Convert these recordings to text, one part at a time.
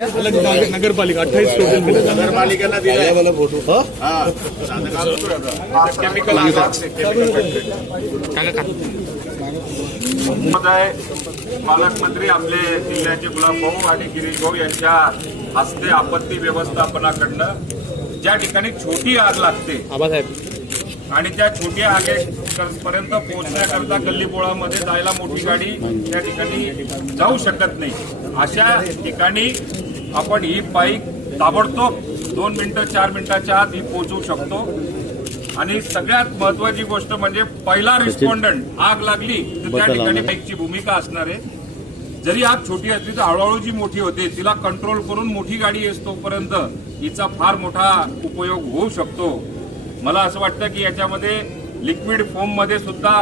नगरपालिका अठ्ठावीस टोटल मिळत नगरपालिकेला दिलाय. हो? हा. केमिकल पालकमंत्री आपले जिल्ह्याचे गुलाब भाऊ आणि गिरीश भाऊ यांच्या हस्ते आपत्ती व्यवस्थापनाकडनं ज्या ठिकाणी छोटी आग लागते आबासाहेब. आणि त्या छोट्या आगे पर्यंत पोहोचण्याकरता गल्लीबोळामध्ये जायला मोठी गाडी त्या ठिकाणी जाऊ शकत नाही. अशा ठिकाणी आपण ही बाईक ताबडतोब दोन मिनिटं चार मिनिटाच्या आत ही पोहोचवू शकतो. आणि सगळ्यात महत्वाची गोष्ट म्हणजे पहिला रिस्पॉन्डंट आग लागली तर त्या ठिकाणी बाईकची भूमिका असणार आहे. जरी आग छोटी असली तर हळूहळू जी मोठी होते तिला कंट्रोल करून मोठी गाडी येस तोपर्यंत हिचा फार मोठा उपयोग होऊ शकतो. मला असं वाटतं की याच्यामध्ये लिक्विड फोममध्ये सुद्धा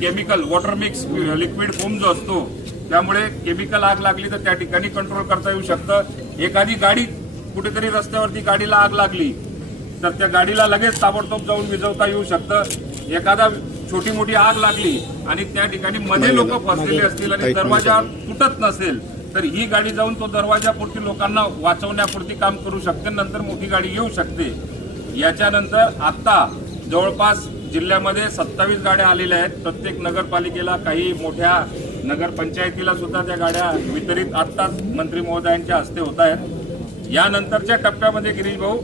chemical water mix liquid foam जो असतो त्यामुळे केमिकल आग लागली तर त्या ठिकाणी कंट्रोल करता येऊ शकतं. एखादी गाडी कुठेतरी रस्त्यावरती गाडीला आग लागली तर त्या गाडीला लगेच ताबडतोब जाऊन विझवता येऊ शकतं. एखादा छोटी मोठी आग लागली आणि त्या ठिकाणी मध्ये लोक फसलेले असतील आणि दरवाजा तुटत नसेल तर ही गाडी जाऊन तो दरवाजापुरती लोकांना वाचवण्यापुरती काम करू शकते नंतर मोठी गाडी येऊ शकते. याच्यानंतर आता जवळपास जिल्ह्यामध्ये सत्तावीस गाड्या आलेल्या आहेत. प्रत्येक नगरपालिकेला काही मोठ्या नगरपंचायतीला सुद्धा त्या गाड्या वितरित आत्ताच मंत्री महोदयांच्या हस्ते होत आहेत. यानंतरच्या टप्प्यामध्ये गिरीश भाऊ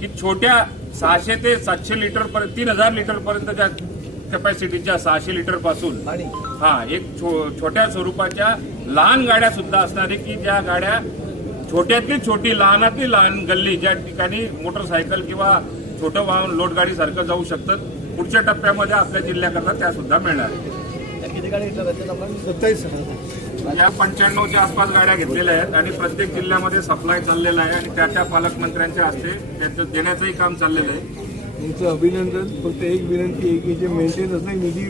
की छोट्या सहाशे ते सातशे लिटर पर्यंत तीन हजार लिटर पर्यंतच्या कॅपॅसिटीच्या सहाशे लिटरपासून हा एक छो- छोट्या स्वरूपाच्या लहान गाड्या सुद्धा असणार की ज्या गाड्या छोट्यातली छोटी लहानातली लहान गल्ली ज्या ठिकाणी मोटरसायकल किंवा छोटं वाहन लोड गाडी सारखं जाऊ शकतं पुढच्या टप्प्यामध्ये आपल्या जिल्ह्याकरता त्या सुद्धा मिळणार या पंच्याण्णवच्या आसपास गाड्या घेतलेल्या आहेत आणि प्रत्येक जिल्ह्यामध्ये सप्लाय चाललेला आहे आणि त्या त्या पालकमंत्र्यांच्या हस्ते त्याचं देण्याचंही काम चाललेलं आहे. तुमचं अभिनंदन फक्त एक विनंती आहे की जे मेंटेनन्सला निधी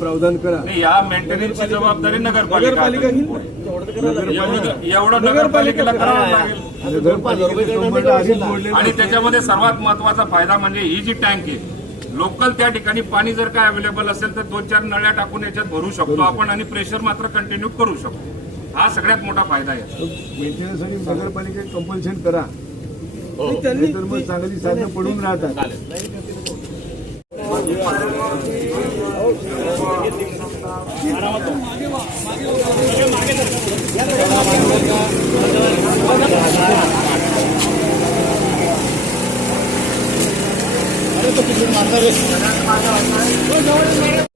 प्रावधान करा. आणि या मेंटेनन्सची जबाबदारी नगरपालिका एवढं एवढं नगरपालिकेला करावं लागेल. नगरपालिकेचे संबंध आधीच मोडले आणि त्याच्यामध्ये सर्वात महत्त्वाचा फायदा म्हणजे ही जी टँक आहे लोकल त्या ठिकाणी पाणी जर काय अवेलेबल असेल तर दोन चार नळ्या टाकून याच्यात भरू शकतो. आपण आणि प्रेशर मात्र कंटिन्यू करू शकतो. हा सगळ्यात मोठा फायदा आहे. मेंटेनन्स आणि नगरपालिकेत कंपल्शन करा. नाही तर मग चांगली साधनं पडून राहतात. ご覧ください。